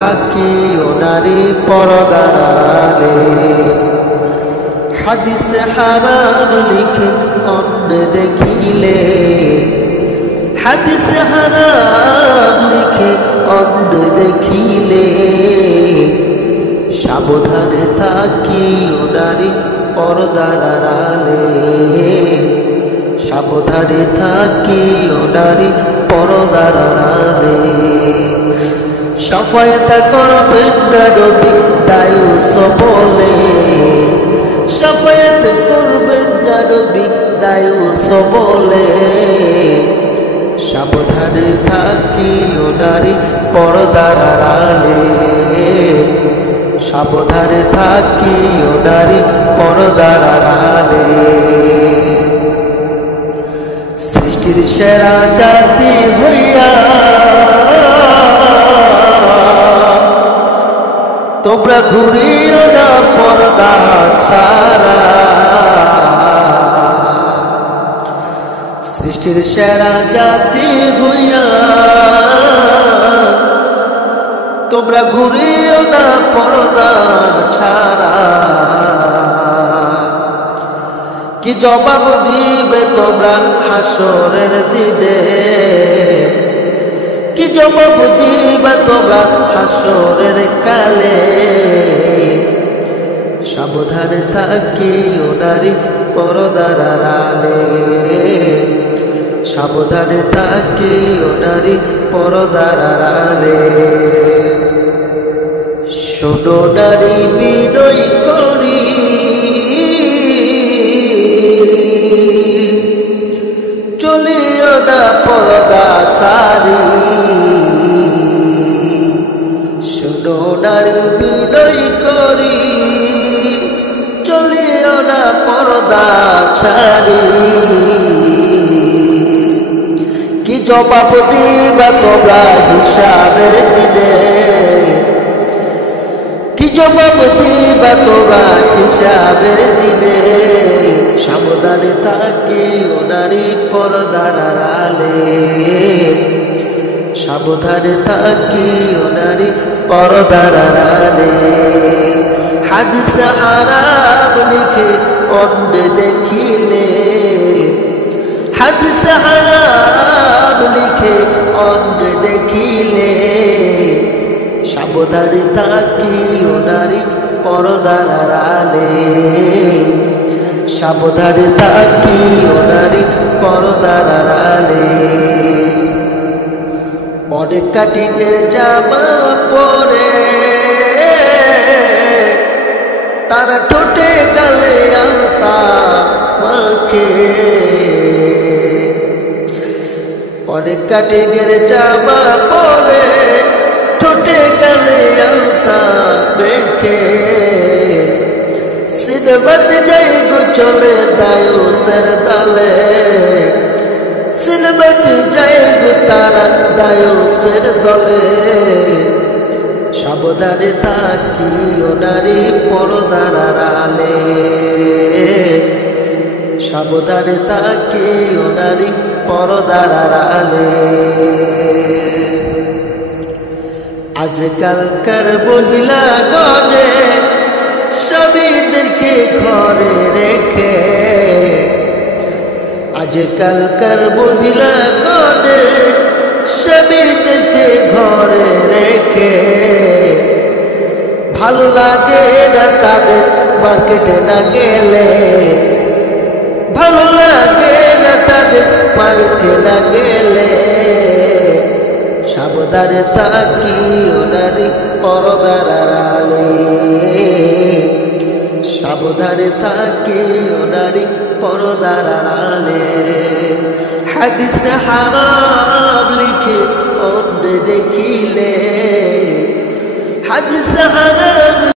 কি ও নারী পর্দার আড়ালে হাদিসে হারাম লিখে অন্য দেখিলে, হাদিসে হারাম লিখে অন্য দেখিলে, সাবধানে থাকি ও নারী পর্দার আড়ালে, সাবধানে থাকি ও নারী পর্দার আড়ালে। শাফায়াত করবেন না নবী দায়ুস বলে, শাফায়াত করবেন না নবী দায়ুস বলে, সাবধানে থাকি ও নারী পর্দার আড়ালে, সাবধানে থাকি ও নারী পর্দার আড়ালে। সৃষ্টির সেরা জাতি হইয়া তোমরা ঘুরিও না পর্দা ছাড়া, সৃষ্টির সেরা জাতি হইয়া তোমরা ঘুরিও না পর্দা ছাড়া। কি জবাব দিবে তোমরা হাসরের দিনে, কি জবাব দিবে তোমরা হাসরের কালে, সাবধানে থাকি ও নারী পর্দার আড়ালে, সাবধানে থাকি ও নারী পর্দার আড়ালে। শোনো নারী বিনয় করি, চলিও না পর্দা সারি, শোনো নারী বিনয় করি, চলিও না পর্দা ছাড়ি। কি জবাব দিবা তোমরা হিসাবের দিনে, কি জবাব দিবা তোমরা হিসাবের দিনে, সাবধানে থাকি ও নারী পর্দার আড়ালে, সাবধানে থাকি ও নারী পর্দার আড়ালে। হাদিসে হারাম লিখে অন্য দেখিলে, হাদিসে হারাম লিখে অন্য দেখিলে, সাবধানে থাকি ও নারী পর্দার আড়ালে, সাবধানে থাকি ও নারী পর্দার আড়ালে। অনেক কাটিংয়ের জামা পরে তারা ঠোঁটে গালে আলতা মাখে, অনেক কাটিংয়ের জামা পরে ঠোঁটে গালে আলতা মেখে, সিনেমাতে যাই গো চলে দায়ুসের দলে, সিনেমাতে যাই গো তারা দায়ুসের দলে, সাবধানে থাকি ও নারী পর্দার আড়ালে, সাবধানে থাকি ও নারী পর্দার আড়ালে। আজকালকার মহিলা গণে স্বামীদেরকে ঘরে রেখে, আজকালকার মহিলা গণে স্বামীদেরকে ঘরে রেখে, ভালো লাগে না তাদের মার্কেটে না গেলে, ভালো লাগে না তাদের পার্কে না গেলে, সাবধানে থাকি ও নারী পর্দার আড়ালে, সাবধানে থাকি ও নারী পর্দার আড়ালে। হাদিসে হারাম লিখে অন্য দেখিলে, হাদিসে হারাম